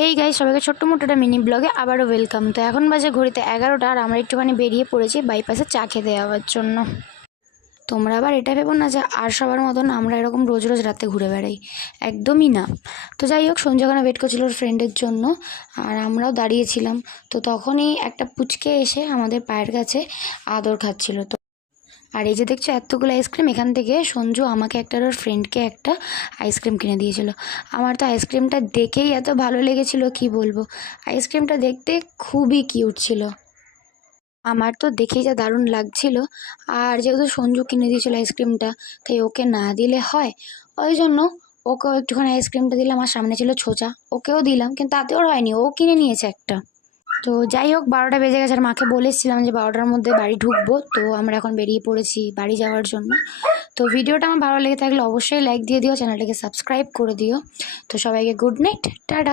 Hey guys, সবাইকে ছোট্ট মোটো একটা মিনি ব্লগে আবারও ওয়েলকাম। তো এখন বাজে ঘড়িতে 11টা, আর আমরা একটুখানি বেরিয়ে পড়েছি বাইপাসে চা খেতে যাওয়ার জন্য। তোমরা আবার এটা ভেবো না যে আর সবার মতন আমরা এরকম রোজ রোজ রাতে ঘুরে বেড়াই, একদমই না। তো যাই হোক, সঞ্জয় ওখানে ওয়েট করছিল ওর ফ্রেন্ডের জন্য, আর আমরাও দাঁড়িয়েছিলাম। তো তখনই একটা পুচকে এসে আমাদের পায়ের কাছে আদর খাচ্ছিল। তো আর এই যে দেখছো এতগুলো আইসক্রিম, এখান থেকে সঞ্জু আমাকে একটা আর ওর ফ্রেন্ডকে একটা আইসক্রিম কিনে দিয়েছিল। আমার তো আইসক্রিমটা দেখেই এত ভালো লেগেছিল, কি বলবো। আইসক্রিমটা দেখতে খুবই কিউট ছিল, আমার তো দেখেই যা দারুণ লাগছিল। আর যেহেতু সঞ্জু কিনে দিয়েছিল আইসক্রিমটা, তাই ওকে না দিলে হয়, ওই জন্য ওকেও একটুখানি আইসক্রিমটা দিলাম। আর সামনে ছিল ছোচা, ওকেও দিলাম, কিন্তু তাতে ওর হয়নি, ও কিনে নিয়েছে একটা। তো যাই হোক, 12টা বেজে গেছে, আর মাকে বলেছিলাম যে 12টার মধ্যে বাড়ি ঢুকবো। তো আমরা এখন বেরিয়ে পড়েছি বাড়ি যাওয়ার জন্য। তো ভিডিওটা আমার ভালো লেগে থাকলে অবশ্যই লাইক দিয়ে দিও, চ্যানেলটাকে সাবস্ক্রাইব করে দিও। তো সবাইকে গুড নাইট, টাটা।